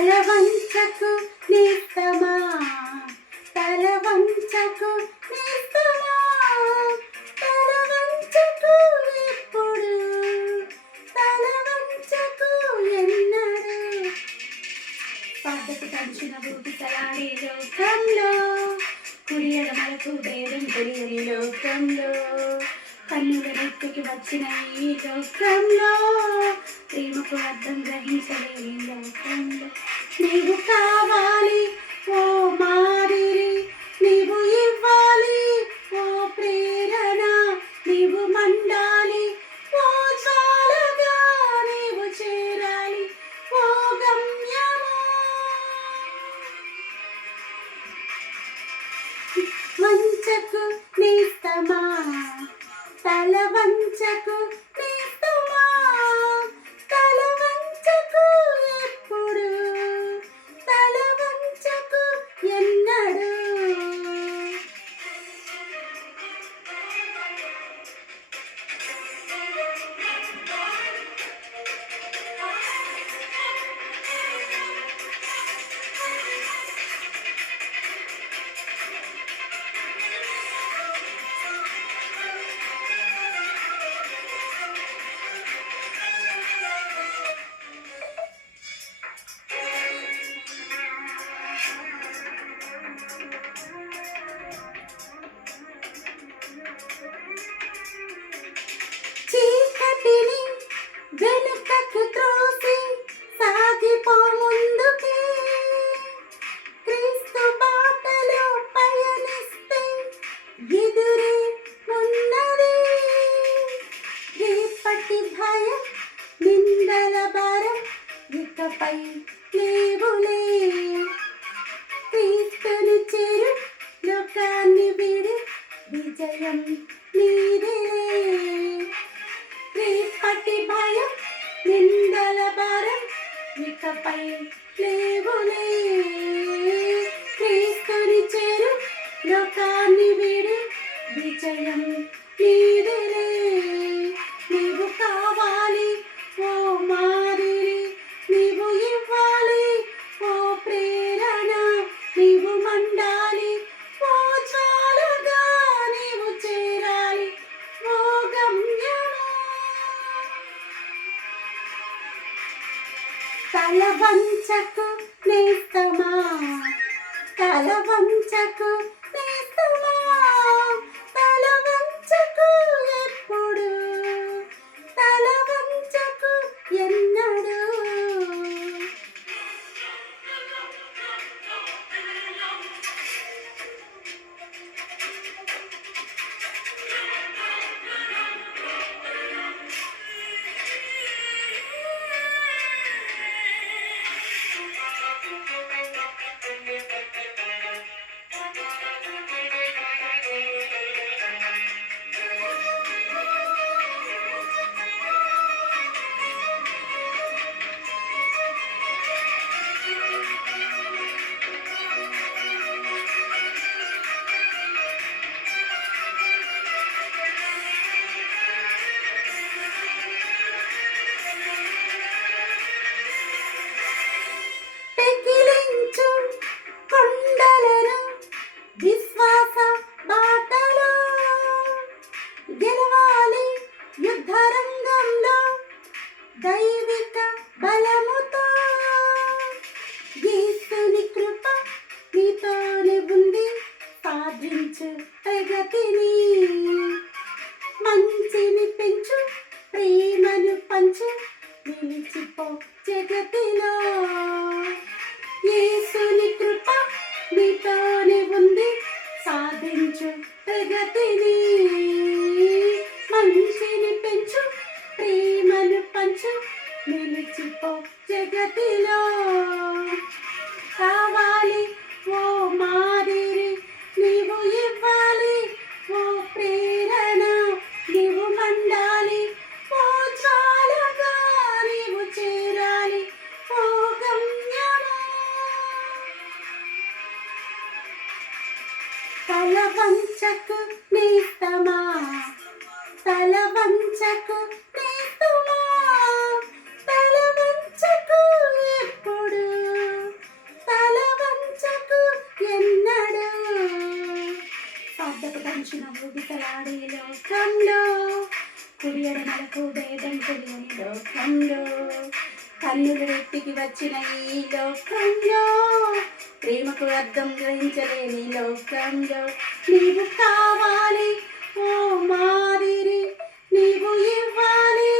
తల వంచకు నేస్తమా, తల వంచకు నేస్తమా, తల వంచకు ఎప్పుడు, తల వంచకు ఎన్నడు. పాటకు పంచిన బూటికలాడే లోకంలో, కుడి ఎడమలకు భేదం తెలియని లోకంలో, కన్నుల నెత్తికి వచ్చిన ఈ లోకంలో, ప్రేమకు అర్థం గ్రహించలేని లోకంలో, నీవు కావాలి ఓ మాదిరి, నీవు ఇవ్వాలి ఓ ప్రేరణ, నీవు మండాలి ఓ జ్వాలగా, నీవు చేరాలి ఓ గమ్యము. వంచకు నేస్తమా, తల వంచకు నేస్తమా, తల వంచకు ఎప్పుడు, తల వంచకు ఎన్నడు. చీకటిని వెనుకకు త్రోసి సాగిపో ముందుకే, క్రీస్తు బాటలో పయనిస్తే ఎదురే ఉన్నది. రేపటి భయం నిందల భారం ఇకపై లేవులే, క్రీస్తుని చేరు లోకాన్ని వీడి విజయం నీదిలే. రేపటి భయం నిందల భారం ఇకపై లేవులే, క్రీస్తుని చేరు లోకాన్ని వీడి విజయం నీదిలే. నీవు కావాలి ఓ మాదిరి, నీవు ఇవ్వాలి ఓ ప్రేరణ, నీవు మండాలి ఓ జ్వాలగా, నీవు చేరాలి ఓ గమ్యము. తల వంచకు నేస్తమా, తల వంచకు నేస్తమా, తల వంచకు ఎప్పుడు, తల వంచకు ఎన్నడు. పెకిలించు కొండలను విశ్వాస బాటలో, గెలవాలి యుద్ధరంగంలో దైవిక బలముతో. యేసుని కృప నీతోనే ఉంది, సాధించు ప్రగతిని. మంచిని పెంచు, ప్రేమను పంచు, నిలిచిపో జగతిలో. యేసుని కృప నీతోనే ఉంది, సాధించు ప్రగతిని. మంచిని పెంచు, ప్రేమను పంచు, నిలిచిపో జగతిలో. కావాలి ఓ మాదిరి, నీవు ఇవ్వాలి ఓ ప్రేరణ, నీవు మండాలి ఓ జ్వాలగా, నీవు చేరాలి ఓ గమ్యము. తల వంచకు నేస్తమా, తల వంచకు నేస్తమా, తల వంచకు ఎప్పుడు. కలతకు పంచిన ఊగిసలాడే లోకంలో కుడి ఎడమలకు భేదం తెలియని లోకంలో కన్నులు రెట్టికి వచ్చిన ఈ లోకంలో ప్రేమకు అర్థం గ్రహించలేని లోకంలో నీవు కావాలి ఓ మాదిరి నీవు ఇవ్వాలి